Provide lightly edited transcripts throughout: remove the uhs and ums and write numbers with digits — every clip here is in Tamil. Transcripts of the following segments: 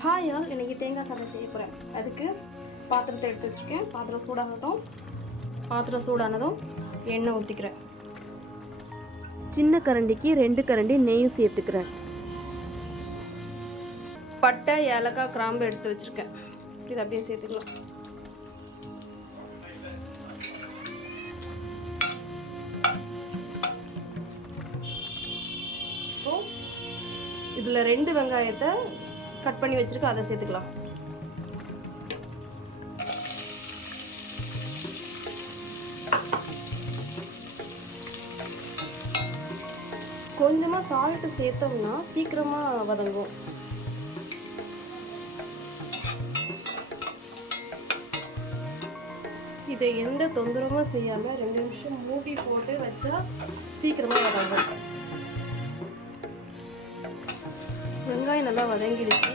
ஹாய் ஆல், இன்றைக்கி தேங்காய் சாதம் செய்ய போகிறேன். அதுக்கு பாத்திரத்தை எடுத்து வச்சுருக்கேன். பாத்திரம் சூடானதும் எண்ணெய் ஊற்றிக்கிறேன். சின்ன கரண்டிக்கு 2 கரண்டி நெய்யும் சேர்த்துக்கிறேன். பட்டை, ஏலக்காய், கிராம்பு எடுத்து வச்சுருக்கேன். இது அப்படியே சேர்த்துக்கலாம். இதில் 2 வெங்காயத்தை கட் பண்ணி வச்சுருக்கேன், அதை சேர்த்துக்கலாம். கொஞ்சமாக சால்ட்டு சேர்த்தோம்னா சீக்கிரமாக வதங்கும். இதை எந்த தொந்தரவும் செய்யாமல் 2 நிமிஷம் மூடி போட்டு வச்சா சீக்கிரமாக வதங்கும். வெங்காயம் நல்லா வதங்கிடுச்சு.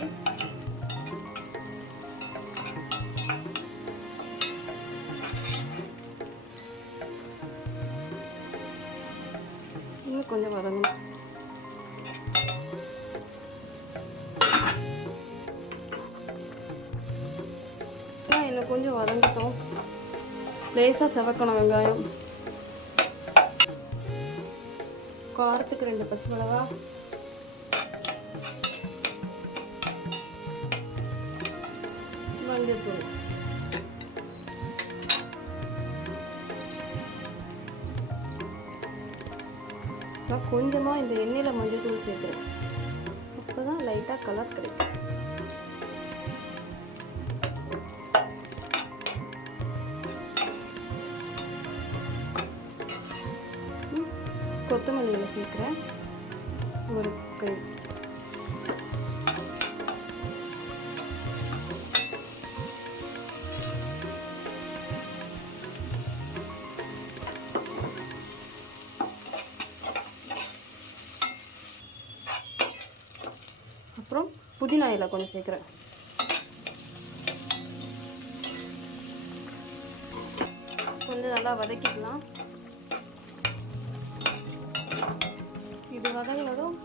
இன்னும் கொஞ்சம் வதங்கணும். இன்னும் கொஞ்சம் வதங்கிட்டோம். லேசாக செவக்கணும் வெங்காயம். காரத்துக்கு 2 பச்சை மிளகா, மஞ்சள்தூள், நான் கொஞ்சமாக இந்த எண்ணெயில் மஞ்சள்தூள் சேர்க்குறேன். அப்போ தான் லைட்டாக கலர் கிடைக்கும். கொத்தமல்லியில் சேர்க்குறேன் ஒரு கை. அப்புறம் புதினா இலை கொஞ்சம் சேர்க்குறேன். கொஞ்சம் நல்லா வதக்கிக்கலாம். இது வதங்கினதும்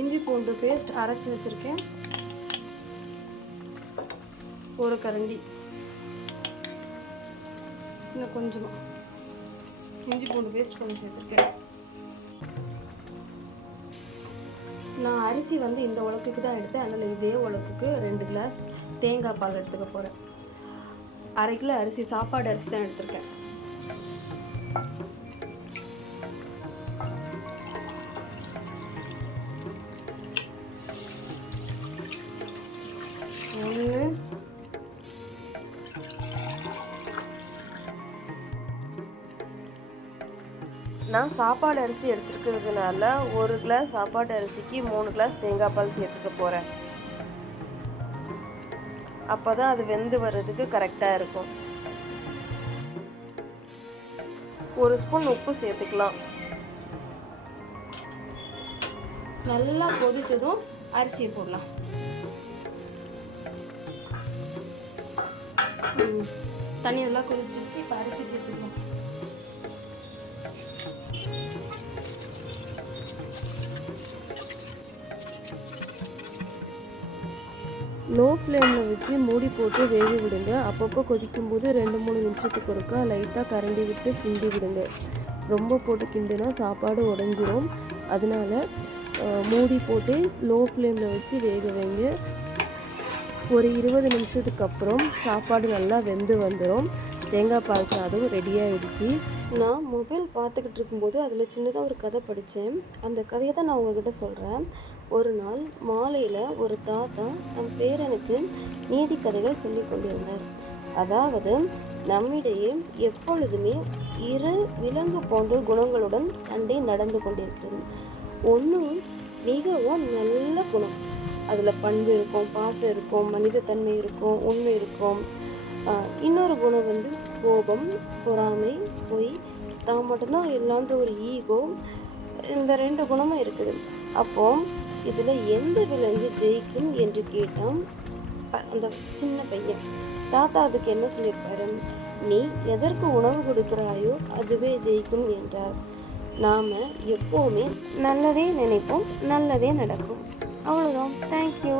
இஞ்சி பூண்டு பேஸ்ட் அரைச்சி வச்சுருக்கேன், ஒரு கரண்டி. இன்னும் கொஞ்சமாக இஞ்சி பூண்டு பேஸ்ட் கொஞ்சம் சேர்த்துருக்கேன். நான் அரிசி இந்த உலக்குக்கு தான் எடுத்தேன். அதனால் இதே உலக்குக்கு 2 கிளாஸ் தேங்காய் பால் எடுத்துக்க போகிறேன். 1/2 கிலோ அரிசி, சாப்பாடு அரிசி தான் எடுத்திருக்கேன். நான் சாப்பாடு அரிசி எடுத்துருக்கிறதுனால 1 கிளாஸ் சாப்பாடு அரிசிக்கு 3 கிளாஸ் தேங்காய் பால் சேர்த்துக்க போகிறேன். அப்போ தான் அது வெந்து வர்றதுக்கு கரெக்டாக இருக்கும். 1 ஸ்பூன் உப்பு சேர்த்துக்கலாம். நல்லா கொதிச்சதும் அரிசியை போடலாம். தண்ணி நல்லா கொதிச்சிச்சு. இப்போ அரிசி சேர்த்துக்கலாம். லோ ஃப்ளேமில் வச்சு மூடி போட்டு வேக விடுங்க. அப்பப்போ கொதிக்கும்போது 2-3 நிமிஷத்துக்கு ஒருக்கா லைட்டாக கரண்டி விட்டு கிண்டி விடுங்க. ரொம்ப போட்டு கிண்டினா சாப்பாடு உடஞ்சிரும். அதனால் மூடி போட்டு லோ ஃப்ளேமில் வச்சு வேக வைங்க. ஒரு 20 நிமிஷத்துக்கு அப்புறம் சாப்பாடு நல்லா வெந்து வந்துடும். தேங்காய் பால் சாதம் ரெடியாகிடுச்சு. நான் மொபைல் பார்த்துக்கிட்டு இருக்கும்போது அதில் சின்னதாக ஒரு கதை படித்தேன். அந்த கதையை தான் நான் உங்ககிட்ட சொல்கிறேன். ஒரு நாள் மாலையில் ஒரு தாத்தா தம் பேரனுக்கு நீதி கதைகள் சொல்லி கொண்டிருந்தார். அதாவது, நம்மிடையே எப்பொழுதுமே 2 விலங்கு போன்ற குணங்களுடன் சண்டை நடந்து கொண்டிருக்கிறது. ஒன்று மிகவும் நல்ல குணம், அதில் பண்பு இருக்கும், பாசம் இருக்கும், மனிதத்தன்மை இருக்கும், உண்மை இருக்கும். இன்னொரு குணம் கோபம், பொறாமை, பொய், தான் மட்டும்தான் இல்லான்ற ஒரு ஈகோ. இந்த 2 குணமும் இருக்குது. அப்போ இதில் எந்த விலங்கு ஜெயிக்கும் என்று கேட்டான் அந்த சின்ன பையன். தாத்தா அதுக்கு என்ன சொல்லியிருப்பாரு? நீ எதற்கு உணவு கொடுக்கிறாயோ அதுவே ஜெயிக்கும் என்றார். நாம் எப்போவுமே நல்லதே நினைப்போம், நல்லதே நடக்கும். அவ்வளோதான். தேங்க்யூ.